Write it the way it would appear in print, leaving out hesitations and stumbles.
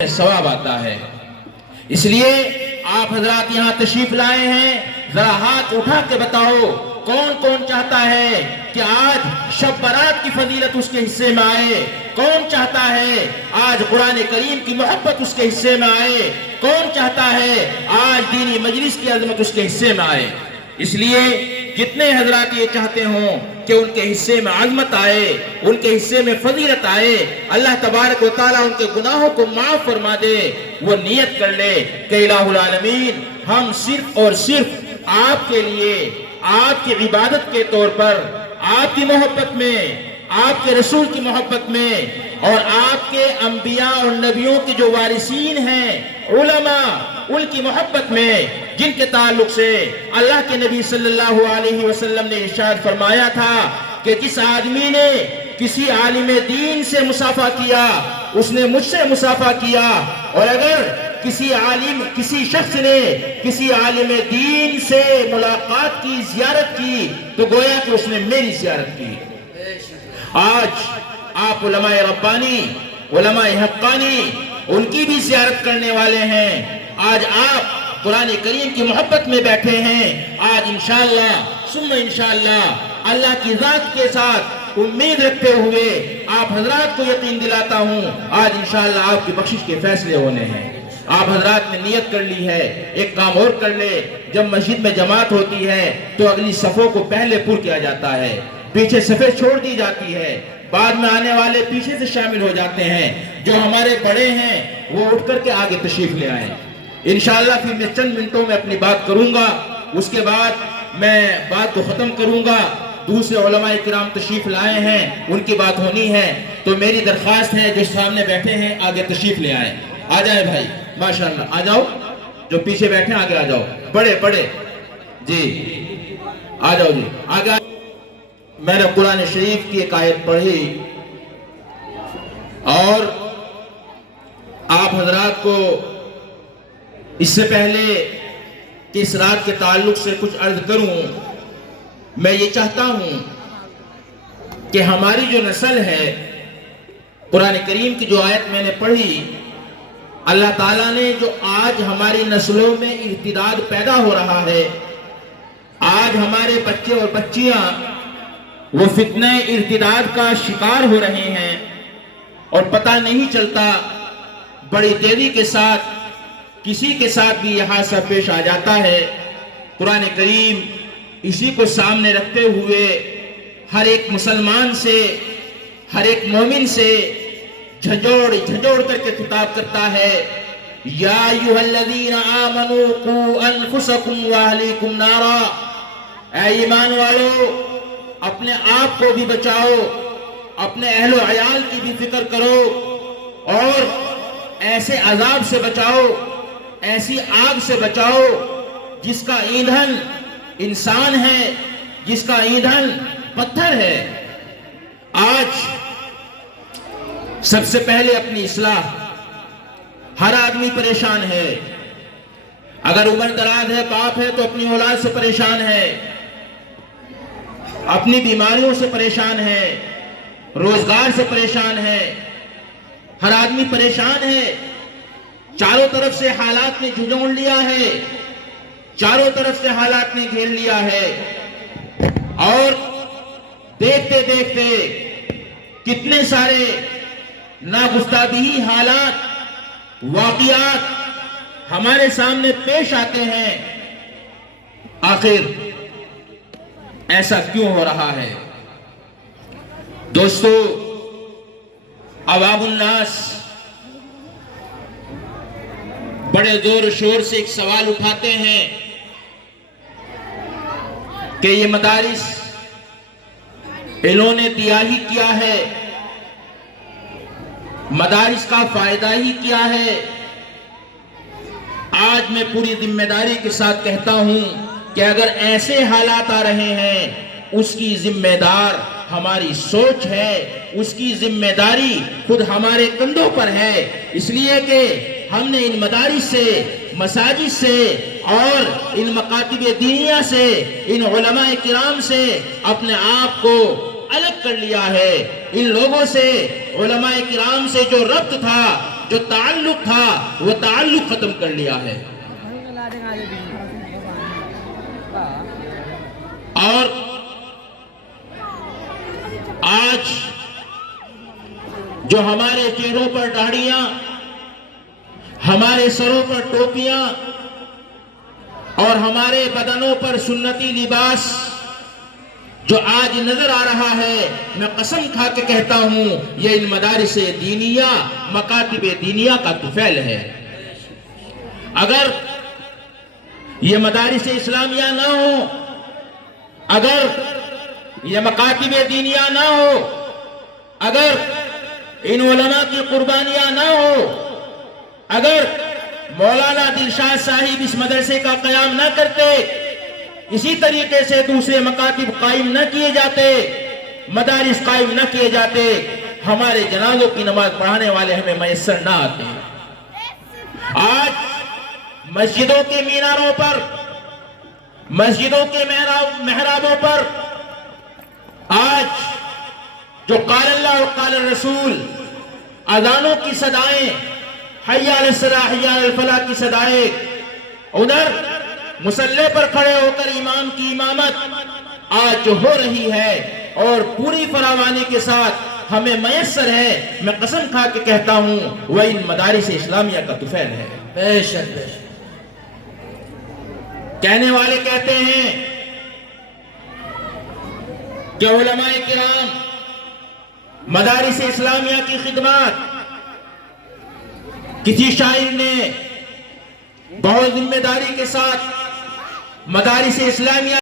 ثواب آتا ہے۔ اس لیے آپ حضرات یہاں تشریف لائے ہیں، ذرا ہاتھ اٹھا کے بتاؤ کون کون چاہتا ہے کہ آج شب برات کی فضیلت اس کے حصے میں آئے؟ کون چاہتا ہے آج قرآن کریم کی محبت اس کے حصے میں آئے؟ کون چاہتا ہے آج دینی مجلس کی عظمت اس کے حصے میں آئے؟ اس لیے جتنے حضرات یہ چاہتے ہوں کہ ان کے حصے میں عظمت آئے، ان کے حصے میں فضیلت آئے، اللہ تبارک و تعالیٰ ان کے گناہوں کو معاف فرما دے، وہ نیت کر لے کہ الہ العالمین ہم صرف اور صرف آپ کے لیے، آپ کی عبادت کے طور پر، آپ کی محبت میں، آپ کے رسول کی محبت میں، اور آپ کے انبیاء اور نبیوں کے جو وارثین ہیں علماء، ان کی محبت میں، جن کے تعلق سے اللہ کے نبی صلی اللہ علیہ وسلم نے ارشاد فرمایا تھا کہ جس آدمی نے کسی عالم دین سے مصافحہ کیا اس نے مجھ سے مصافحہ کیا، اور اگر کسی شخص نے کسی عالم دین سے ملاقات کی، زیارت کی، تو گویا کہ اس نے میری زیارت کی۔ آج آپ علماء ربانی، علماء حقانی، ان کی بھی زیارت کرنے والے ہیں۔ آج آپ قرآن کریم کی محبت میں بیٹھے ہیں۔ آج انشاءاللہ ثم انشاءاللہ اللہ کی ذات کے ساتھ امید رکھتے ہوئے آپ حضرات کو یقین دلاتا ہوں، آج انشاءاللہ آپ کی بخشش کے فیصلے ہونے ہیں۔ آپ حضرات نے نیت کر لی ہے، ایک کام اور کر لے، جب مسجد میں جماعت ہوتی ہے تو اگلی صفوں کو پہلے پر کیا جاتا ہے، پیچھے صفیں چھوڑ دی جاتی ہے، بعد میں آنے والے پیچھے سے شامل ہو جاتے ہیں۔ جو ہمارے بڑے ہیں وہ اٹھ کر کے آگے تشریف لے آئیں۔ انشاءاللہ پھر میں چند منٹوں میں اپنی بات کروں گا، اس کے بعد میں بات کو ختم کروں گا۔ دوسرے علماء کرام تشریف لائے ہیں، ان کی بات ہونی ہے، تو میری درخواست ہے جو سامنے بیٹھے ہیں آگے تشریف لے آئیں۔ آ جائیں بھائی، ماشاءاللہ آ جاؤ، جو پیچھے بیٹھے ہیں آگے آ جاؤ، بڑے جی آ جاؤ، جی آگے۔ میں نے قرآن شریف کی ایک آیت پڑھی اور آپ حضرات کو اس سے پہلے کہ اس رات کے تعلق سے کچھ عرض کروں، میں یہ چاہتا ہوں کہ ہماری جو نسل ہے، قرآن کریم کی جو آیت میں نے پڑھی، اللہ تعالیٰ نے جو آج ہماری نسلوں میں ارتداد پیدا ہو رہا ہے، آج ہمارے بچے اور بچیاں وہ فتنہ ارتداد کا شکار ہو رہے ہیں اور پتہ نہیں چلتا، بڑی تیزی کے ساتھ کسی کے ساتھ بھی یہ حادثہ پیش آ جاتا ہے۔ قرآن کریم اسی کو سامنے رکھتے ہوئے ہر ایک مسلمان سے، ہر ایک مومن سے جھنجھوڑ کر کے خطاب کرتا ہے، یا ایھا الذین آمنوا قوا انفسکم واہلیکم نارا، اے ایمان والو اپنے آپ کو بھی بچاؤ، اپنے اہل و عیال کی بھی فکر کرو، اور ایسے عذاب سے بچاؤ، ایسی آگ سے بچاؤ جس کا ایندھن انسان ہے، جس کا ایندھن پتھر ہے۔ آج سب سے پہلے اپنی اصلاح، ہر آدمی پریشان ہے، اگر عمر دراز ہے، باپ ہے تو اپنی اولاد سے پریشان ہے، اپنی بیماریوں سے پریشان ہے، روزگار سے پریشان ہے، ہر آدمی پریشان ہے۔ چاروں طرف سے حالات نے جھنجھوڑ لیا ہے، چاروں طرف سے حالات نے گھیر لیا ہے، اور دیکھتے دیکھتے کتنے سارے ناگفتگی حالات، واقعات ہمارے سامنے پیش آتے ہیں۔ آخر ایسا کیوں ہو رہا ہے؟ دوستو، عوام الناس بڑے زور و شور سے ایک سوال اٹھاتے ہیں کہ یہ مدارس انہوں نے دیا ہی کیا ہے، مدارس کا فائدہ ہی کیا ہے؟ آج میں پوری ذمہ داری کے ساتھ کہتا ہوں کہ اگر ایسے حالات آ رہے ہیں، اس کی ذمہ دار ہماری سوچ ہے، اس کی ذمہ داری خود ہمارے کندھوں پر ہے، اس لیے کہ ہم نے ان مدارس سے، مساجد سے اور ان مکاتب دینیہ سے، ان علماء کرام سے اپنے آپ کو الگ کر لیا ہے۔ ان لوگوں سے، علماء کرام سے جو ربط تھا، جو تعلق تھا وہ تعلق ختم کر لیا ہے. اور آج جو ہمارے چہروں پر داڑھیاں، ہمارے سروں پر ٹوپیاں اور ہمارے بدنوں پر سنتی لباس جو آج نظر آ رہا ہے، میں قسم کھا کے کہتا ہوں یہ ان مدارس دینیہ، مکاتب دینیہ کا طفیل ہے. اگر یہ مدارس اسلامیہ نہ ہو، اگر یہ مکاتب دینیہ نہ ہو، اگر ان علماء کی قربانیاں نہ ہو، اگر مولانا دلشاد صاحب اس مدرسے کا قیام نہ کرتے، اسی طریقے سے دوسرے مکاتب قائم نہ کیے جاتے، مدارس قائم نہ کیے جاتے، ہمارے جنازوں کی نماز پڑھانے والے ہمیں میسر نہ آتے. آج مسجدوں کے میناروں پر، مسجدوں کے محرابوں پر آج جو قال اللہ و قال الرسول، اذانوں کی صدائیں، حی علی الصلاۃ حی علی الفلاح کی صدائیں، ادھر مصلی پر کھڑے ہو کر امام کی امامت آج جو ہو رہی ہے اور پوری فراوانی کے ساتھ ہمیں میسر ہے، میں قسم کھا کے کہتا ہوں وہ ان مدارس اسلامیہ کا طفیل ہے. بے شک بے شک. کہنے والے کہتے ہیں کہ علماء کرام مدارس اسلامیہ کی خدمات، کسی شاعر نے بہت ذمہ داری کے ساتھ مدارس اسلامیہ